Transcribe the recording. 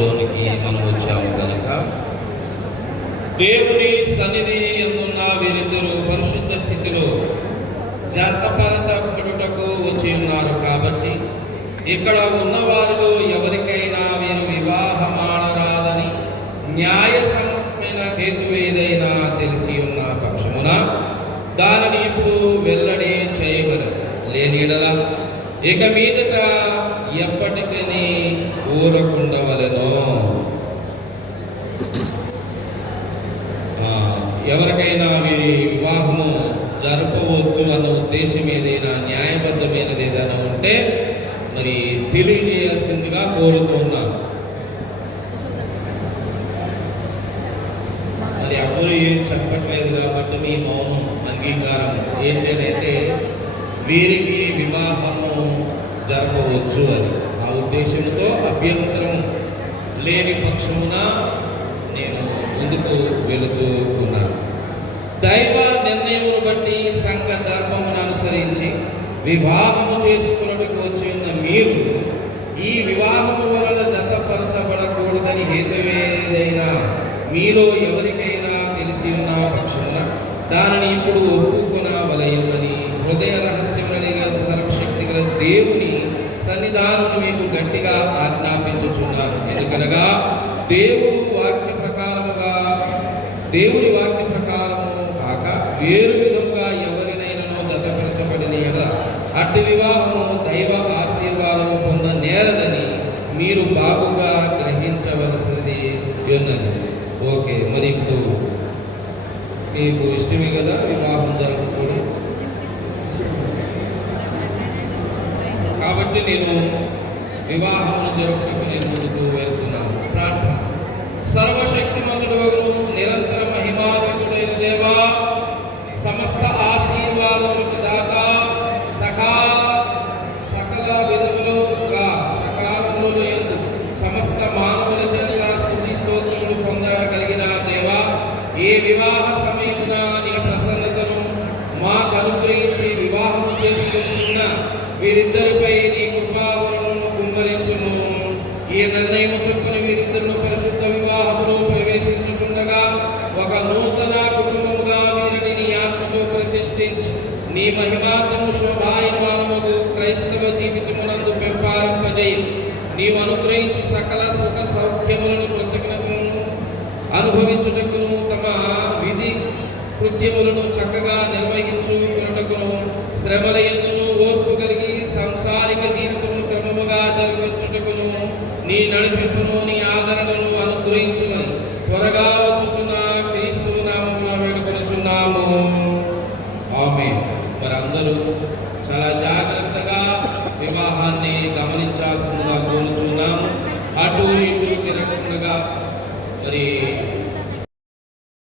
వివాహంలోనికి మనం వచ్చాము కనుక దేవుని సన్నిధి అందున్న వీరిద్దరూ పరిశుద్ధ స్థితిలో జతపరచబడుటకు వచ్చి ఉన్నారు. కాబట్టి ఇక్కడ ఉన్న వారిలో ఎవరికైనా వీరు వివాహమాడరాదని న్యాయసమ్మతమైన హేతు ఏదైనా తెలిసి ఉన్న పక్షమున దానిని ఇప్పుడు వెల్లడి చేయగలరు. లేని ఎడల ఇక మీదట ఎప్పటికీ ఊరకుండవలెను. ఎవరికైనా వీరి వివాహము జరపవద్దు అన్న ఉద్దేశం ఏదైనా న్యాయబద్ధమైనది ఏదైనా ఉంటే మరి తెలియజేయాల్సిందిగా కోరుతున్నాను. మరి ఎవరు ఏం చెప్పట్లేదు కాబట్టి మీ మౌనం అంగీకారం ఏంటంటే వీరికి వివాహము జరపవచ్చు అని ఆ ఉద్దేశంతో అభ్యంతరం లేని పక్షమున నేను ముందుకు వెళుచుకున్నాను. దైవ నిర్ణయమును బట్టి సంఘ ధర్మమును అనుసరించి వివాహము చేసుకున్నట్టుకు వచ్చి ఉన్న మీరు ఈ వివాహము వలన జతపరచబడకూడదని హేతువేదైనా మీలో ఎవరికైనా తెలిసి ఉన్న పక్షమున దానిని ఇప్పుడు ఒప్పుకొనవలెనని హృదయ రహస్యమని సర్వశక్తి గల దేవుని సన్నిధానము మీకు గట్టిగా ఆజ్ఞాపించుచున్నాను. ఎందుకనగా దేవుని వాక్య ప్రకారము కాక వేరు విధముగా ఎవరినైనా జతపరచబడిన ఎడల అట్టి వివాహము దైవ ఆశీర్వాదము పొందనేరదని మీరు బాగుగా గ్రహించవలసినది ఉన్నది. ఓకే, మరి ఇప్పుడు మీకు ఇష్టమే కదా వివాహం జరగకూడదు. కాబట్టి నేను వివాహమును జరుపుటకు నేను ముందుకు వెళ్తున్నాను. ప్రార్థన. సర్వశక్తిమంతుడవగు నిరంతర మహిమాన్వితుడైన దేవా, సమస్త ఆశీర్వాదములకు దాత, సకల విధములుగా సకాలములు యందు సమస్త మానవుల చేత స్తుతి స్తోత్రములు పొందగలిగిన దేవా, ఏ వివాహ సమయమున నీ ప్రసన్నతను మాకు అనుగ్రహించి వివాహము చేసుకుంటున్న వీరిద్దరిపై నీ కృపావరమును కుమ్మరించును. ఈ నిర్ణయం చొప్పున వీరిద్దరు పరిశుద్ధ వివాహములో ప్రవేశించుచుండగా ఒక నూతన కుటుంబముగా వీరిని నీ ఆత్మతో ప్రతిష్ఠించి నీ మహిమార్థము శోభాయమానముగు క్రైస్తవ జీవితమునందు పెంపారింపజేయి. నీవు అనుగ్రహించు సకల సుఖ సౌఖ్యములను కృతజ్ఞతను అనుభవించుటకును తమ విధి కృత్యములను చక్కగా నిర్వహించుకున్నటకును శ్రమల యందును ఓర్పు కలిగి సంసారిక జీవితమును క్రమముగా జరిపించుటకును నీ నడిపింపును నీ ఆదరణను అనుగ్రహించుమని త్వరగా వచ్చుచున్న క్రీస్తు నామమున వేడుకొనుచున్నాము. ఆమేన్. మరి అందరూ చాలా జాగ్రత్తగా వివాహాన్ని గమనించాల్సిందిగా కోరుచున్నాము. అటు ఇటు తిరగకుండా మరి